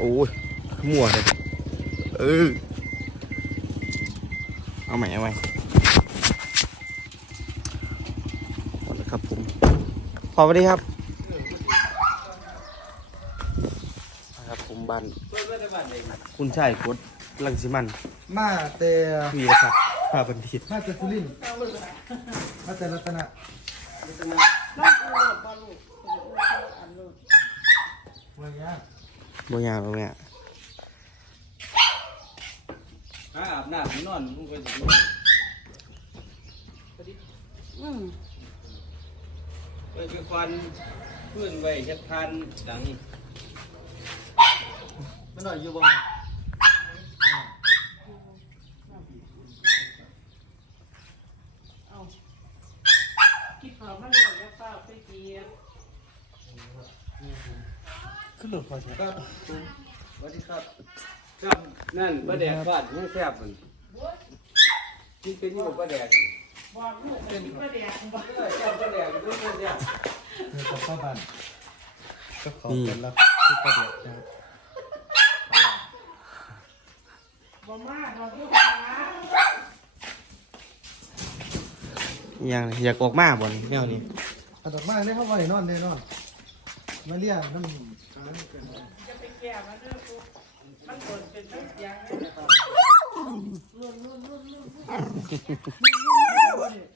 โอ้ยมั่วเลยเออเอาใหม่เอาใหม่หมดแล้วครับผมพอสวัสดีครับนะครับผมบันคุณชายกดลังสิมันมาแต่วีนะครับพาบันทิตมาแต่สุรินทร์มาแต่รัตนะว่าไงบ่ยา วตรงเนี้ยหาอาบน้ำนอนมึงก็จะอืมไปเป็นควันพื้นไว้เฮ็ดทานดังมันหน่อยอยู่บ่ เอาคิดเขามาเลยแล้วเปล่าไปเกียบ ขึ้นรถพอใช่ครับสวัสดีครับจำนั่นปลาแดกบ้านมันแซ่บมันกินเป็นอยู่ปลาแดกนั่นบอกลูกเป็นประเดี๋ยวบอกเออเจ้าปลาแดกมันเป็นแซ่บเงินกับข้าวบ้านก็ขอเป็นรับที่ประเดี๋ยวนะบอกมาเราพูดมาอิหยังอยากออกมาบ่นี่แนวนี้เอาดอกไม้ได้เข้าไปนอนได้นอนมาเลี้ยงน้ำค้างกัน จะไปแก้มันเรื่องกูมันโดนเป็นแบบยังไงลุ่นลุ่นลุ่นลุ่น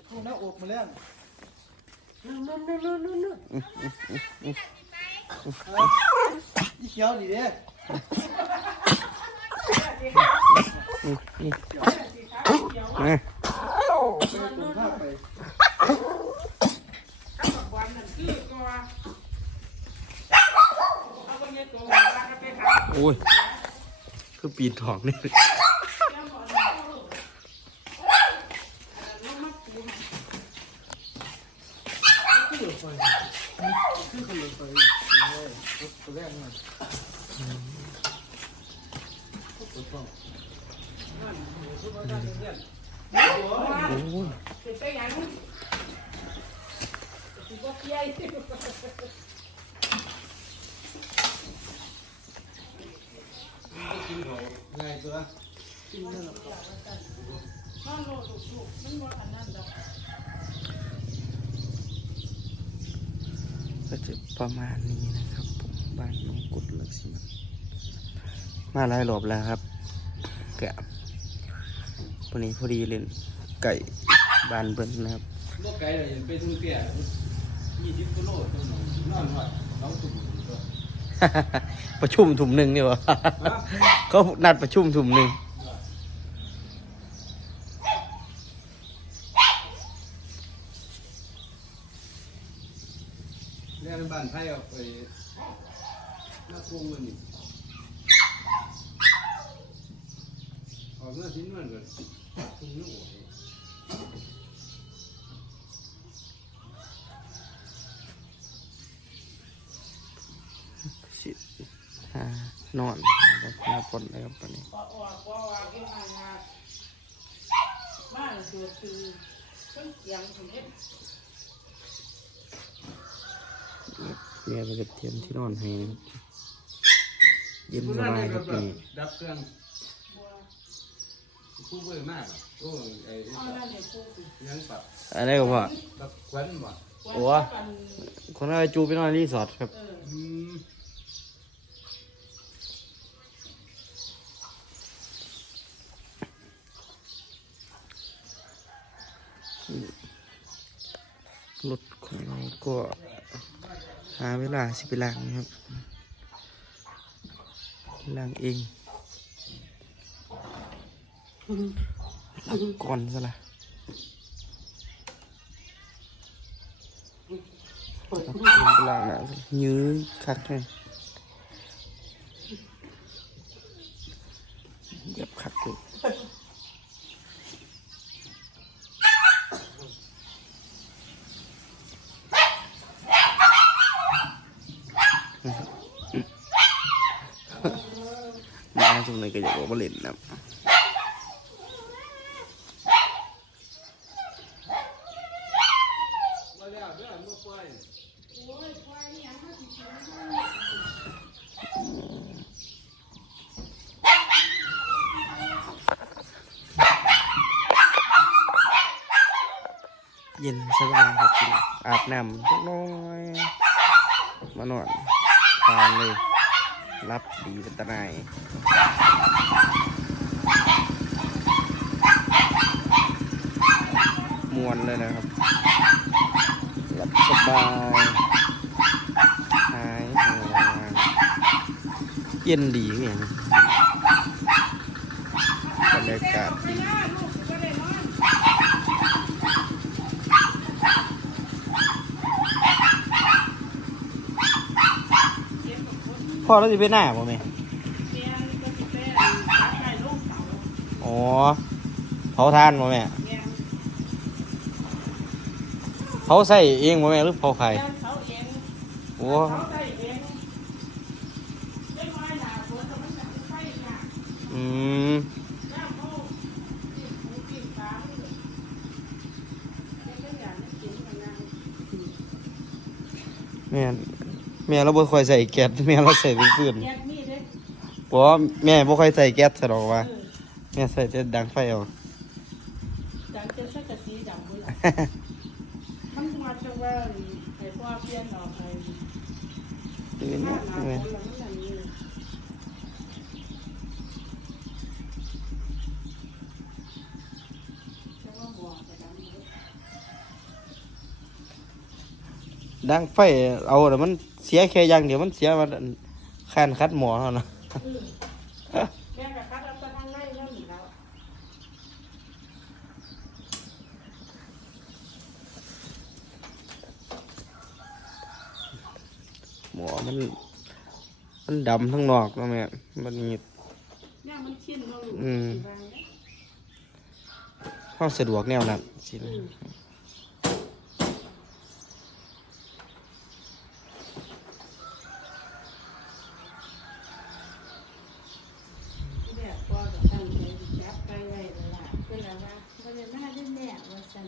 คู่หน้าอกมาเลี้ยงลุ่นลุ่นลุ่นลุ่นลุ่นอีเขียวดีเด้มาไปตุ่มข้าวไป ถ้าบอกวันนั้นคือก็เอาไปเงี้ยตัวว่าก็ไปหา โอ้ยคือ ปีนทองนี่เจ้าบอ กนะลูกมาปูนขึ้นรถไฟขึ้นรถไฟเลยรถตัวแรกมารถไฟโอ้ยเป็นไปยังสิบ่เพียยง่ายตัวนอนโลดลูกๆมันบ่อันนั้นดอกก็จะประมาณนี้นะครับผมบ้านน้องกุดเลิกสิมันมาหลายรอบแล้วครับแกะวันนี้พอดีเล่นไก่บ้านเบิ้นนะครับลูกไก่เลยไปทุ่งเตี้ยยี่สิบกิโลตัวหนองนอนวัดน้องตุ่มตัว ประชุมถุ่มหนึ่งนี่วะเขานัดประชุมถุ่มหนึ่งเรียนบ้านไทยเอาไปนักวงเงินนี่ออกเงินทิ้งเงินก่อนทิ้งเงินโอ้ยสิหา นอนแล้วก็มาปนเลยครับตอนนี้บ่ออกบ่ว่ากินมางามาตัวคือเพิ่นเสียงถึงเฮ็ดเมียก็จะเตรียมที่นอนให้นะครับเย็นผู้สนั้นบายนี่คก็รับแบทีบนี้ดับเครื่องบ่ผู้เบื่อมากอะโอ้ยไอ้เอานั่นให้ปูสิยังปรับอะไรก็พ่อดับควันบ่โอ้คนเอาไปจูไปนอนรีสอร์ทครับเอออืม รถของเราก็หาเวลาสิไปล้างนะครับล้างเองล้างก่อนซะละล้างเองไปล้างหนะยื้อคักให้ ช่วงนี้ก็อยากบอกว่าเล่นนะเย็นสบายครับอาบน้ำกน้อย มานอนทานเลย รับดีเป็นตะไนมวนเลยนะครับหลับสบายหายห่เย็นดีอย่างนี้บรรยากาศดี พ่อเราจะไปหน้าบ่แม่อ๋อเผาทานบ่แม่เผาใส่เองบ่แม่หรือเผาไข่โอ้อืมแม่น แม่เราบ่ค่อยใส่แก๊สแม่เราใส่เป็นฟืนเพราะว่าแม่บ่ค่อยใส่แก๊สซะดอกว่า แม่ใส่แต่ดังไฟเอาจังจะสักกะสีดำบุญมันมาจังว่าไอ้พ่อเปลี่ยนออกไปตื่นหน้านะหนาแม่คนละมันอย่างนี้จังว่าหมอกไปดำเลยดังไฟเอาแต่มัน เสียแค่อย่างเดียวมันเสียมันคันคัดหมอเท่านั้นแม่กับคัดเอาไปทางไร่แล้วหนีแล้วหมอมัน มันดำทั้งนอกแล้วแม่มันมีเนี่ยมันชินเราลูกอืมสิว่าเนี่ยห้องสะดวกแนวนั้นสินะ แม่ ก็จะตั้งใจจับไปไว้แล้วล่ะเพื่อว่าบ่ได้มาได้แม่ว่าซั่น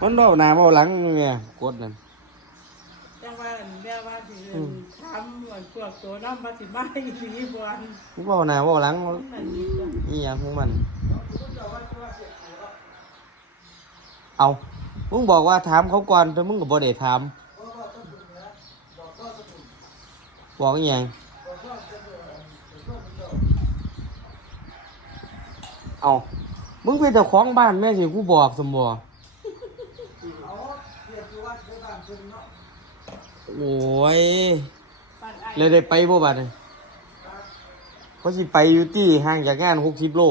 มันรอบหน้าบ่หลังแม่กดนั่นจังว่าอันแม่ว่าสิเอิ้นทำเหมือนพวกตัวน้ำมาสิมาอีหลีบ่อันมันบ่หน้าบ่หลังมันนั่นนี่ตัวนี่หยังของมัน เอามึงบอกว่าถามเขาก่อนแต่มึงก็บ่ได้ถาม บอกอีหยังเอามึงเป็นเจ้าของบ้านแม่สิกูบอกสมบ่โอ้ยปานอ้ยเลยได้ไปบ่บัดเขาสิไปอยู่ที่ห่างจากงาน60โล